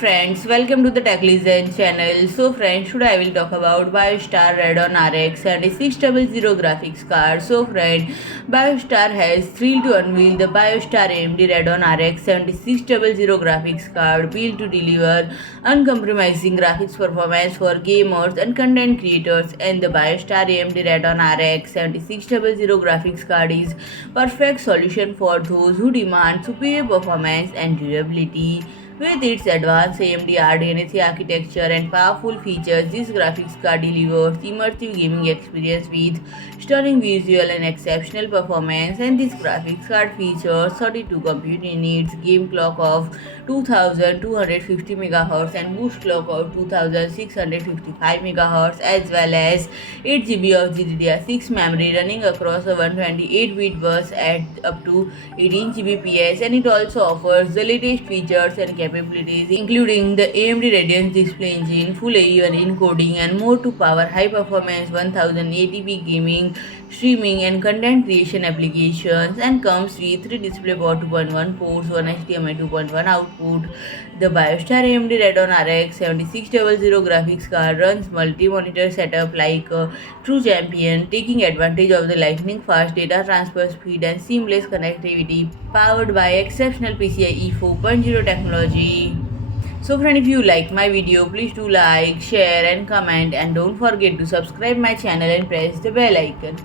friends, welcome to the TechListen channel. So friends, today I will talk about BIOSTAR Radeon RX and a 600 graphics card. So friend, BIOSTAR has thrilled to unveil the BIOSTAR AMD Radeon RX 7600 graphics card built to deliver uncompromising graphics performance for gamers and content creators. And the BIOSTAR AMD Radeon RX 7600 graphics card is perfect solution for those who demand superior performance and durability. With its advanced AMD RDNA architecture and powerful features, this graphics card delivers immersive gaming experience with stunning visual and exceptional performance. And this graphics card features 32 compute units, game clock of 2250 MHz and boost clock of 2655 MHz, as well as 8 GB of GDDR6 memory running across a 128-bit bus at up to 18 Gbps, and it also offers the latest features and capabilities including the AMD Radiance Display Engine, full AE1 encoding, and more to power high-performance 1080p gaming, streaming, and content creation applications, and comes with 3 DisplayPort 2.1 ports, 1 HDMI 2.1 output. The BIOSTAR AMD Radeon RX 7600 graphics card runs multi-monitor setup like a true champion, taking advantage of the lightning-fast data transfer speed and seamless connectivity, powered by exceptional PCIe 4.0 technology. So friend, if you like my video, please do like, share and comment, and don't forget to subscribe my channel and press the bell icon.